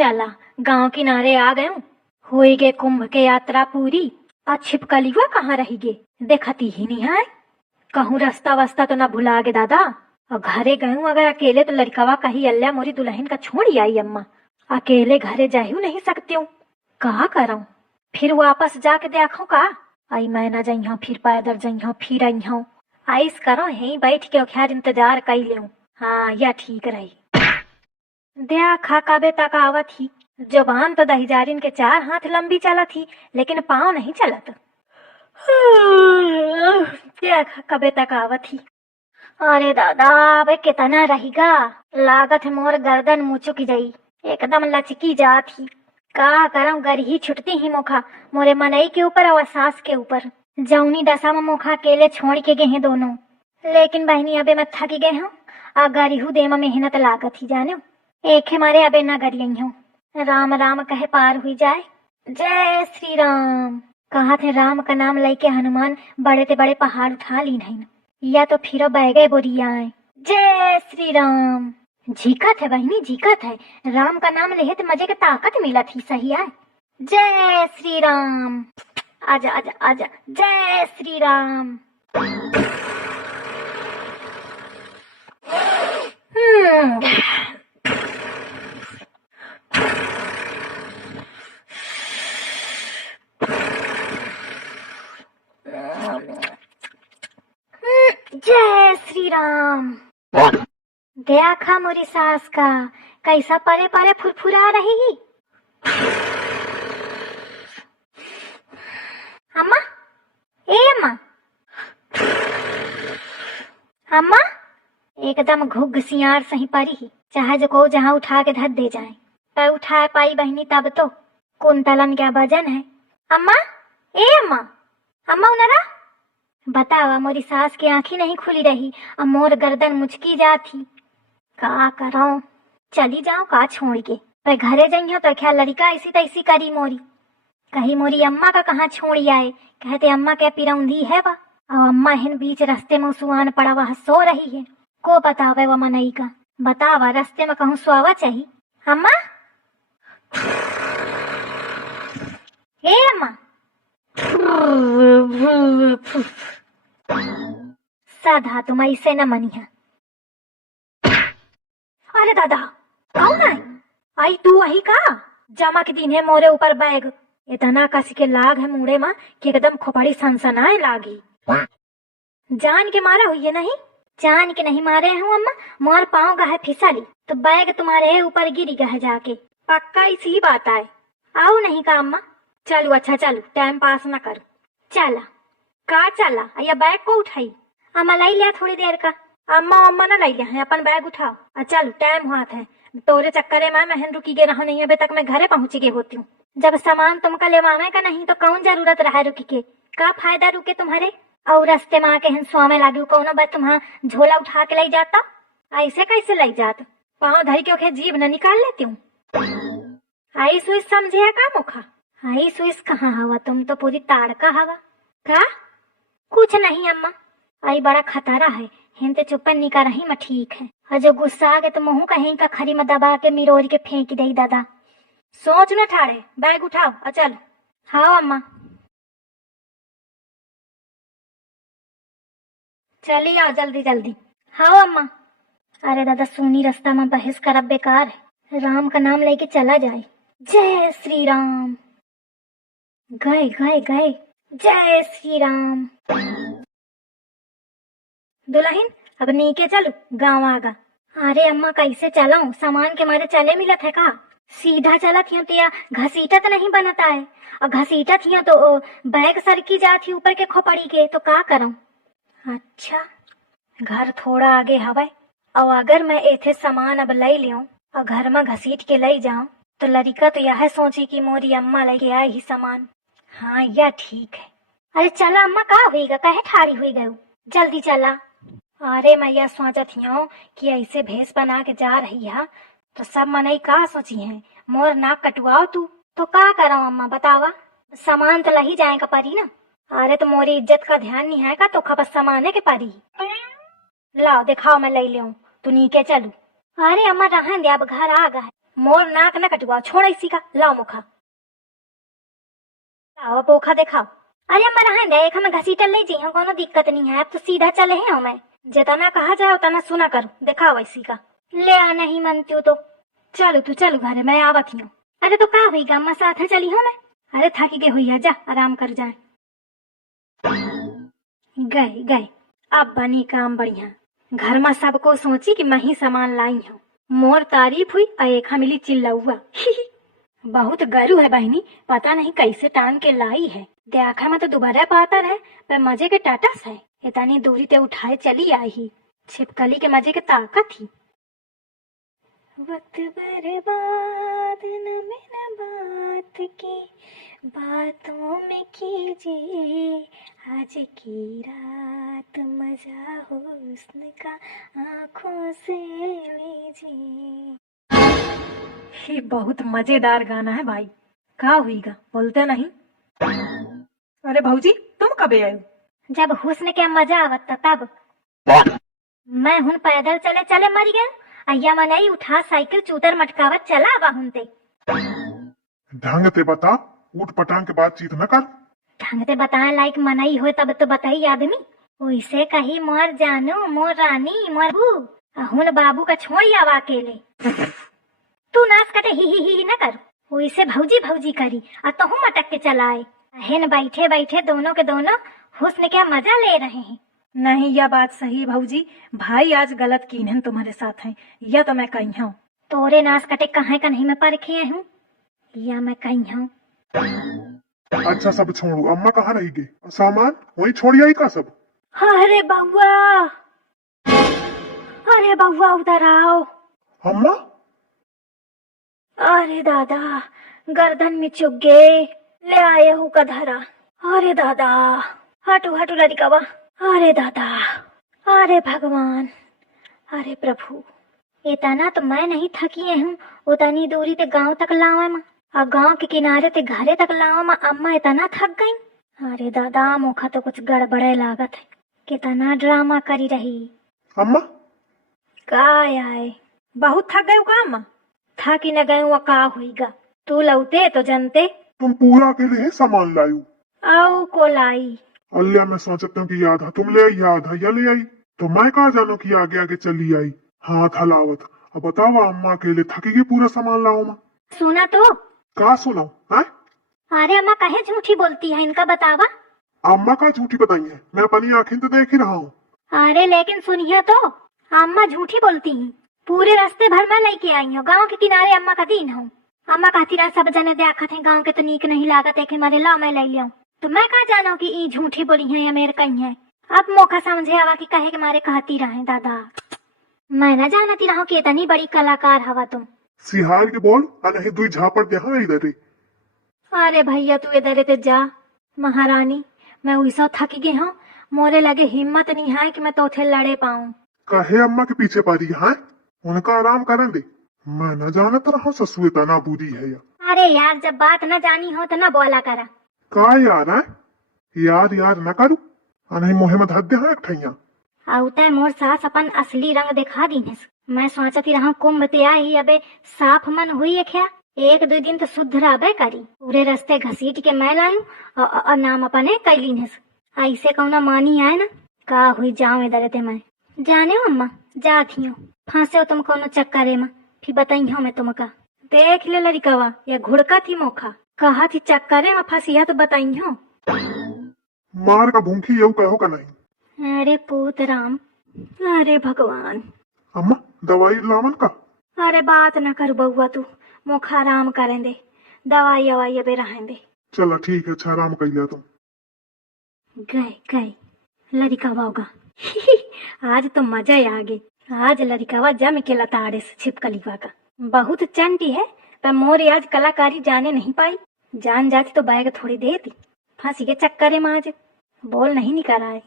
चला गांव किनारे आ गए होई गे कुंभ के यात्रा पूरी। आ छिपकलिवा कहाँ रही गे, देखती ही नहीं है। कहूँ रास्ता वास्ता तो ना भुला गे दादा। और घरे गयूं अगर अकेले तो लड़कवा कही अल्लाह मोरी दुल्हन का छोड़ी आई अम्मा। अकेले घरे जा ही नहीं सकती हूँ, कहा करूँ। फिर वापस जाके देखूं का। आई मैं न जइहूँ, फिर पैदल जइहूँ, फिर अइहूँ। आइस करो यहीं बैठ के खैर इंतजार कर ले। हाँ यह ठीक रही। देखा काबे तक आवत थी। जुबान तो दहीजारिन के 4 हाथ लंबी चला थी, लेकिन पाँव नहीं चलत। देखा कबे तक आवत थी। अरे दादा बे कितना रहेगा, लागत मोर गर्दन मुचुक जाई, एकदम लचकी जा थी। का करम गरही छुटती ही मोखा, मोरे मनई के ऊपर और सास के ऊपर। जौनी दशा में मोखा अकेले छोड़ के गए हैं दोनों। लेकिन बहनी अबे मैं थक गए हूँ। आ गरिहू दे में मेहनत लागत ही जाने। एक मारे अबे न गरियई हूँ। राम राम कहे पार हुई जाए। जय श्री राम। कहा थे राम का नाम लेके हनुमान बड़े ते बड़े पहाड़ उठा ली नहीं, या तो फिर बह गए बोरियाए। जय श्री राम। झीकत है बहनी, झीकत है। राम का नाम ले तो मजे के ताकत मिला थी, सही है। जय श्री राम। आजा आजा आजा। जय श्री राम। जय श्री राम। देखा मोरी सास का कैसा परे परे फुरफुरा रही। अम्मा, ए अम्मा, अम्मा। एकदम घुग सियार सही परी ही, चाहे जो को जहाँ उठा के धर दे जाए। पर उठा पाई बहनी तब तो कुंतलन क्या वजन है। अम्मा, ए अम्मा, अम्मा उनरा। बतावा मोरी सास की आंखी नहीं खुली रही और मोर गर्दन मुचकी जाती। का करो, चली जाओ का छोड़ के। पर घरे जाइयो तो क्या लड़का ऐसी तैसी करी मोरी। कही मोरी अम्मा का कहाँ छोड़ी आए, कहते अम्मा क्या पिरौंधी है वह। और अम्मा हिन बीच रास्ते में सुहान पड़ा वह सो रही है। को बतावे वह मनई का, बतावा रास्ते में कहूँ सोवा चाहिए। अम्मा, हे अम्मा। साधा तुम ऐसे न मनिया। अरे दादा कौन है? आई तू वही का जमा के दिन है मोरे ऊपर बैग। इतना कस के लाग है मुड़े में कि एकदम खोपड़ी सनसनाए लागी। जान के मारा हुई है नहीं? जान के नहीं मारे हूँ अम्मा, मोर पाँव गहे फिसली तो बैग तुम्हारे ऊपर गिरी गए जाके। पक्का इसी बात आए। आओ नहीं का अम्मा? चलो अच्छा चलो, टाइम पास न करो। चला का चला, या बैग को उठाई? अम्मा लाई लिया थोड़ी देर का। अम्मा अम्मा न लाई लिया है, अपन बैग उठाओ। चल टाइम हुआ है, तोरे चक्करे में महन रुकी गे रहा नहीं, अभी तक मैं घरे पहुंची गे होती हूँ। जब सामान तुमका लेवावे का नहीं तो कौन जरूरत रहा रुकी के, का फायदा रुके तुम्हारे। और रास्ते में आके हम स्वामे लागी कौनो बात तुम्हारा झोला उठा के लाई जाता। ऐसे कैसे लाई जात? पाँव धरी के ओखे जीभ न निकाल लेती हूँ। आई सुइस समझे का मुखा? आई सुइस कहाँ हवा, तुम तो पूरी ताड़का हवा। का कुछ नहीं अम्मा, आई बड़ा खतरा है, हिंते चुप्पन निका रही मैं ठीक है। और जो गुस्सा आ गए तो मुँह कहीं का खरी में दबा के मिरोड़ के फेंक दे दादा। सोच न ठाड़े, बैग उठाओ और चल। हाँ अम्मा। चली आओ जल्दी जल्दी। हाँ अम्मा। अरे दादा सुनी रास्ता में बहस करब बेकार है, राम का नाम लेके चला जाए। जय श्री राम। गए गए गए। जय श्री राम। दुल्हन अब नीचे चलो, गाँव आगा। अरे अम्मा कैसे चलाऊं, सामान के मारे चले मिलत है का? सीधा चलत हियो तो या घसीटत नहीं बनता है, और घसीटत हियो तो बैग सरकी जाती ऊपर के खोपड़ी के, तो का करूं। अच्छा घर थोड़ा आगे हवे, और अगर मैं एथे सामान अब ले लियो और घर में घसीट के ले जाऊं तो लड़का तो यह सोची कि मोरी अम्मा लेके आए ही सामान। हाँ यह ठीक है। अरे चला अम्मा, का हुईगा, कहे ठाड़ी हुई गयो, जल्दी चला। अरे मैं यह सोचत हियो कि ऐसे भेष बना के जा रही है तो सब मनई का सोची है, मोर नाक कटवाओ तू तो का कराओ अम्मा बतावा। सामान तो लही जाएगा परी ना। अरे तो मोरी इज्जत का ध्यान नहीं है का, तो खपत सामाने के परी। लाओ दिखाओ मैं ले लियो, तू नीचे चलू। अरे अम्मा रहन दे, अब घर आ गए। मोर नाक न कटवा, छोड़ इसी का, लाओ मुखा, आओ पोखा दिखाओ। अरे अम्मा रहा देख, हमें घसीटल ले जी, कोनो दिक्कत नहीं है, अब तो सीधा चले हैं हमें, जितना कहा जाए उतना सुना करो, दिखाओ इसी का। ले आ, नहीं मनती हूँ तो चलो तू, चलो घरे, मैं आवत हूँ। अरे तो का हुई, अम्मा साथ चली हूँ मैं। अरे थकी गई हुई है, जा आराम कर जाए। गए गए, अब बनी काम बढ़िया। घर में सबको सोची कि मैं ही सामान लाई हूँ, मोर तारीफ हुई, एक मिली चिल्लाऊआ। बहुत गरू है बहनी, पता नहीं कैसे टांग के लाई है, देखा में तो दोबारा पाता है, पर मजे के टाटस है, इतनी दूरी ते उठाए चली आई, छिपकली के मजे के ताकत थी। वक्त बर्बाद न बिन बात की, बातों में कीजिए आज की रात, मजा हुस्न का आंखों से लीजिए। ये बहुत मजेदार गाना है भाई, का हुईगा बोलते नहीं। अरे भौजी तुम कब आए? जब हुस्न के मजा आवत तब। मैं हुन पैदल चले चले मर गया, अय्या मनाई उठा साइकिल चूतर मटकावत चला आवा हुनते। ढंग ते बता, उठ पटांग के बातचीत न कर। ढंग ते बताए लायक मनाई हो तब तो बताई आदमी, वैसे कही मोर जानू, मोर रानी, मोर बू, हुन बाबू का छोड़ी आवा अकेले। तू नाच कटे ही न कर, वैसे भौजी भौजी करी, और तो हम अटक के चलाए, हेन बैठे बैठे दोनों के दोनों हुस्न क्या मजा ले रहे हैं। नहीं, यह बात सही है भौजी, भाई आज गलत कीन तुम्हारे साथ है, यह तो मैं कही हूँ। तोरे नाच कटे कहाँ का नहीं मैं परखे हूँ, या मैं कही हूँ। अच्छा सब छोड़ो, अम्मा कहाँ रही गई, सामान वही छोड़ आई का सब? अरे बउआ, अरे बउआ उधर आओ। अम्मा? अरे दादा, गर्दन में चुभ गए, ले आए हूँ कधरा। अरे दादा, हटू हटू लड़िकावा। अरे दादा, अरे भगवान, अरे प्रभु, इतना तो मैं नहीं थकी हूँ, उतनी दूरी ते गांव तक लावे माँ, और गांव के किनारे ते घरे तक लावे माँ, अम्मा इतना थक गई। अरे दादा, मुखा तो कुछ गड़बड़े लागत है, कितना ड्रामा करी रही। अम्मा का आए, बहुत थक गए का अम्मा? थकी न गए, का हुईगा, तू लौटे तो जनते। तुम पूरा अकेले ही सामान लायू? आओ को लाई। अल्लाह, मैं सोचता हूँ कि याद है तुम ले आई, याद है या ले आई, तो मैं कहा जानो कि आगे आगे चली आई हाथ हलावत। अब बताओ, अम्मा अकेले थकेगी पूरा सामान लाओ माँ? सुना तो का सुनाओ है? अरे अम्मा कहे झूठी बोलती है, इनका बतावा। अम्मा का झूठी बताई है, मैं अपनी आंखें तो देख ही रहा हूँ। अरे लेकिन सुनिए तो, अम्मा झूठी बोलती हैं, पूरे रास्ते भर में लेके आई हूँ, गाँव के किनारे अम्मा का दिन हूँ। अम्मा कहती रहा सब जने देखा थे गाँव के तो नीक नहीं लागत है कि मारे ला मैं ले लिया, तो मैं कहा जाना कि ई झूठी बोली है या मेरे कही है। अब मौका समझे आवा कि कहे के मारे कहती रहे। दादा, मैं न जानती रहा कि इतनी बड़ी कलाकार हवा तुम। सिहार के बोल, नहीं दुई झापड़ दे हाँ इधर ही। अरे भैया तू इधर ते जा, महारानी मैं वैसा थक गई हूँ, मोरे लगे हिम्मत नहीं है कि मैं तोथे लड़े पाऊँ। कहे अम्मा के पीछे पड़ी है, उनका आराम करन दे, मैं न जानत रहा ससुर तना बुरी है या। अरे यार, जब बात न जानी हो तो न बोला करा। का यार है, यार यार न करू, नहीं मोहम्मद हद है एक ठैया। आउता मोर सास अपन असली रंग दिखा दी। मैं सोचती रहा कुंभ ते आई, अबे साफ मन हुई है क्या, एक दो दिन तो शुद्ध रहे करी, पूरे रास्ते घसीट के मैं लायू और नाम अपने कैली। ऐसे कौना मानी आए ना, का हुई जाऊं इधर ते मैं जाने हो अम्मा, जाती हूँ, फंसे हो तुम कोनो चक्करे में, फिर बताई हूँ मैं तुमका। देख ले लड़िकावा, या घुड़का थी मोखा, कहा थी चक्करे में फंसिया तो बताई हूँ। मार का भूखी यू कहो का नहीं। अरे पूत राम, अरे भगवान। अम्मा दवाई लावन का? अरे बात न कर बउआ तू, मुख आराम करें दे, दवाई अवाई अबे रहें दे। चलो ठीक है, अच्छा आराम कर लिया तुम। गए गए लड़िकावा होगा। आज तो मजा ही आ गई, आज लड़िकावा जम के लताड़े से छिपकलीवा का। बहुत चंटी है, पर मोरी आज कलाकारी जाने नहीं पाई, जान जाती तो बैग थोड़ी देती, फांसी के चक्कर में आज बोल नहीं निकल आए।